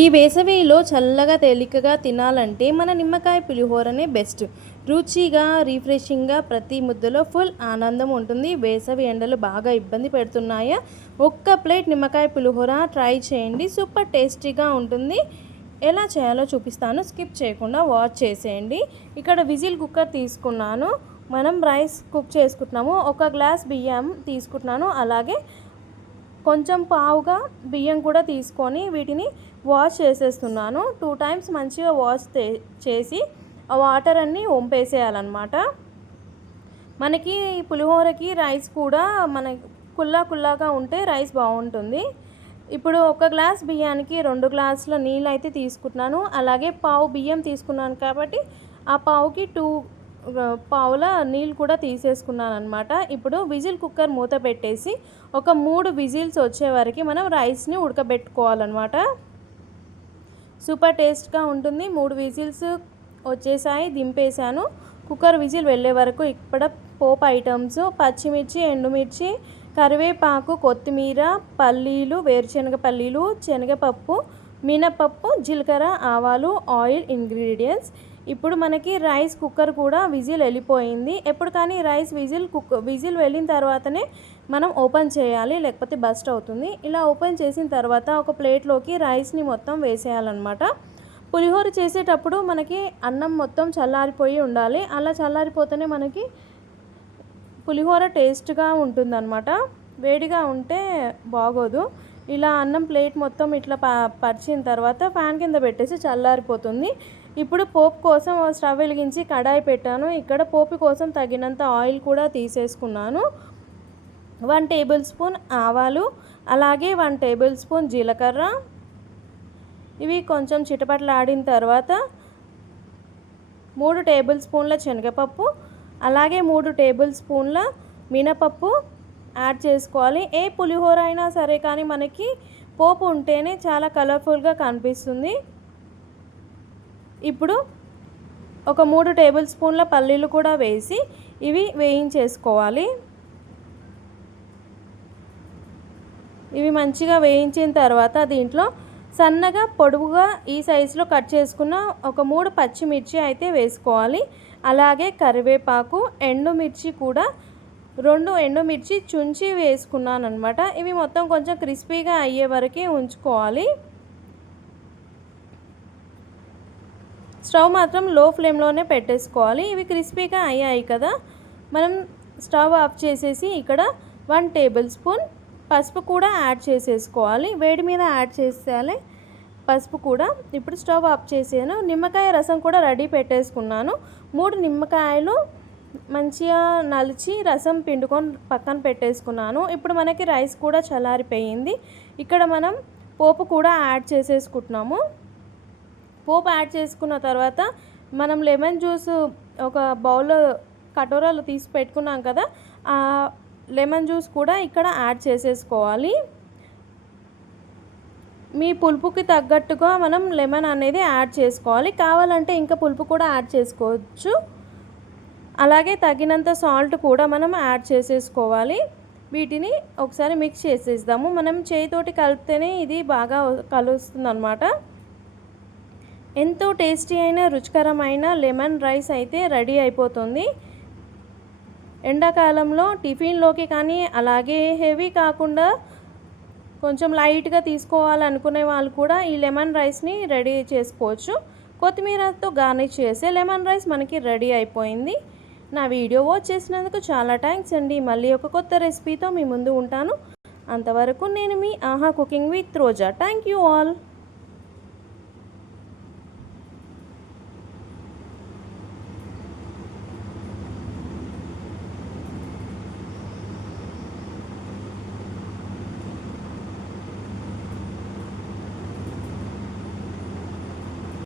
ఈ వేసవిలో చల్లగా తేలికగా తినాలంటే మన నిమ్మకాయ పులిహోరనే బెస్ట్. రుచిగా రిఫ్రెషింగ్గా ప్రతి ముద్దలో ఫుల్ ఆనందం ఉంటుంది. వేసవి ఎండలు బాగా ఇబ్బంది పెడుతున్నాయా? ఒక్క ప్లేట్ నిమ్మకాయ పులిహోర ట్రై చేయండి, సూపర్ టేస్టీగా ఉంటుంది. ఎలా చేయాలో చూపిస్తాను, స్కిప్ చేయకుండా వాచ్ చేసేయండి. ఇక్కడ విజిల్ కుక్కర్ తీసుకున్నాను, మనం రైస్ కుక్ చేసుకుంటున్నాము. ఒక గ్లాస్ బియ్యం తీసుకుంటున్నాను, అలాగే కొంచెం పావుగా బియ్యం కూడా తీసుకొని వీటిని వాష్ చేసేస్తున్నాను. 2 టైమ్స్ మంచిగా వాష్ చేసి ఆ వాటర్ అన్నీ వంపేసేయాలన్నమాట. మనకి పులిహోరకి రైస్ కూడా కుల్లాగా ఉంటే రైస్ బాగుంటుంది. ఇప్పుడు ఒక గ్లాస్ బియ్యానికి 2 గ్లాసుల నీళ్ళు అయితే తీసుకుంటున్నాను. అలాగే పావు బియ్యం తీసుకున్నాను కాబట్టి ఆ పావుకి 2 పావుల నీళ్ళు కూడా తీసేసుకున్నాను అనమాట. ఇప్పుడు విజిల్ కుక్కర్ మూత పెట్టేసి ఒక 3 విజిల్స్ వచ్చే వరకు మనం రైస్ని ఉడకబెట్టుకోవాలన్నమాట. సూపర్ టేస్ట్గా ఉంటుంది. 3 విజిల్స్ వచ్చేసాయి, దింపేశాను. కుక్కర్ విజిల్ వెళ్ళే వరకు ఇక్కడ పోపు ఐటమ్స్ పచ్చిమిర్చి, ఎండుమిర్చి, కరివేపాకు, కొత్తిమీర, పల్లీలు, వేరుశనగ పల్లీలు, శనగపప్పు, మినపప్పు, జీలకర్ర, ఆవాలు, ఆయిల్ ఇంగ్రీడియంట్స్. ఇప్పుడు మనకి రైస్ కుక్కర్ కూడా విజిల్ వెళ్ళిపోయింది. ఎప్పుడు కానీ రైస్ విజిల్ వెళ్ళిన తర్వాతనే మనం ఓపెన్ చేయాలి, లేకపోతే బస్ట్ అవుతుంది. ఇలా ఓపెన్ చేసిన తర్వాత ఒక ప్లేట్లోకి రైస్ని మొత్తం వేసేయాలన్నమాట. పులిహోర చేసేటప్పుడు మనకి అన్నం మొత్తం చల్లారిపోయి ఉండాలి. అలా చల్లారిపోతేనే మనకి పులిహోర టేస్ట్గా ఉంటుందన్నమాట. వేడిగా ఉంటే బాగోదు. ఇలా అన్నం ప్లేట్ మొత్తం ఇట్లా పరిచిన తర్వాత ఫ్యాన్ కింద పెట్టేసి చల్లారిపోతుంది. ఇప్పుడు పోపు కోసం స్టవ్ వెలిగించి కడాయి పెట్టాను. ఇక్కడ పోపు కోసం తగినంత ఆయిల్ కూడా తీసేసుకున్నాను. 1 టేబుల్ స్పూన్ ఆవాలు, అలాగే 1 టేబుల్ స్పూన్ జీలకర్ర. ఇవి కొంచెం చిటపటలాడిన తర్వాత 3 టేబుల్ స్పూన్ల శనగపప్పు, అలాగే 3 టేబుల్ స్పూన్ల మినపప్పు యాడ్ చేసుకోవాలి. ఏ పులిహోర అయినా సరే కానీ మనకి పోపు ఉంటేనే చాలా కలర్ఫుల్గా కనిపిస్తుంది. ఇప్పుడు ఒక 3 టేబుల్ స్పూన్ల పల్లీలు కూడా వేసి ఇవి వేయించేసుకోవాలి. ఇవి మంచిగా వేయించిన తర్వాత దీంట్లో సన్నగా పొడవుగా ఈ సైజులో కట్ చేసుకున్న ఒక 3 పచ్చిమిర్చి అయితే వేసుకోవాలి. అలాగే కరివేపాకు, ఎండుమిర్చి కూడా 2 ఎండుమిర్చి చుంచి వేసుకున్నాను అనమాట. ఇవి మొత్తం కొంచెం క్రిస్పీగా అయ్యే వరకే ఉంచుకోవాలి. స్టవ్ మాత్రం లో ఫ్లేమ్లోనే పెట్టేసుకోవాలి. ఇవి క్రిస్పీగా అయ్యాయి కదా, మనం స్టవ్ ఆఫ్ చేసేసి ఇక్కడ 1 టేబుల్ స్పూన్ పసుపు కూడా యాడ్ చేసేసుకోవాలి. వేడి మీద యాడ్ చేసేయాలి పసుపు కూడా. ఇప్పుడు స్టవ్ ఆఫ్ చేసాను. నిమ్మకాయ రసం కూడా రెడీ పెట్టేసుకున్నాను. 3 నిమ్మకాయలు మంచిగా నలిచి రసం పిండుకొని పక్కన పెట్టేసుకున్నాను. ఇప్పుడు మనకి రైస్ కూడా చల్లారిపోయింది. ఇక్కడ మనం పోపు కూడా యాడ్ చేసేసుకుంటున్నాము. పోపు యాడ్ చేసుకున్న తర్వాత మనం లెమన్ జ్యూస్ ఒక బౌల్లో కటోరాలు తీసి పెట్టుకున్నాం కదా, ఆ లెమన్ జ్యూస్ కూడా ఇక్కడ యాడ్ చేసేసుకోవాలి. మీ పులుపుకి తగ్గట్టుగా మనం లెమన్ అనేది యాడ్ చేసుకోవాలి. కావాలంటే ఇంకా పులుపు కూడా యాడ్ చేసుకోవచ్చు. అలాగే తగినంత సాల్ట్ కూడా మనం యాడ్ చేసేసుకోవాలి. వీటిని ఒకసారి మిక్స్ చేసేద్దాము. మనం చేతితోటి కలిపితేనే ఇది బాగా కలుస్తుంది అన్నమాట. ఎంతో టేస్టీ అయిన రుచికరమైన లెమన్ రైస్ అయితే రెడీ అయిపోతుంది. ఎండాకాలంలో టిఫిన్లోకి కానీ, అలాగే హెవీ కాకుండా కొంచెం లైట్గా తీసుకోవాలనుకునే వాళ్ళు కూడా ఈ లెమన్ రైస్ని రెడీ చేసుకోవచ్చు. కొత్తిమీరతో గార్నిష్ చేసే లెమన్ రైస్ మనకి రెడీ అయిపోయింది. నా వీడియో వాచ్ చేసినందుకు చాలా థ్యాంక్స్ అండి. మళ్ళీ ఒక కొత్త రెసిపీతో మీ ముందు ఉంటాను. అంతవరకు నేను మీ ఆహా cooking with Roja. Thank you all.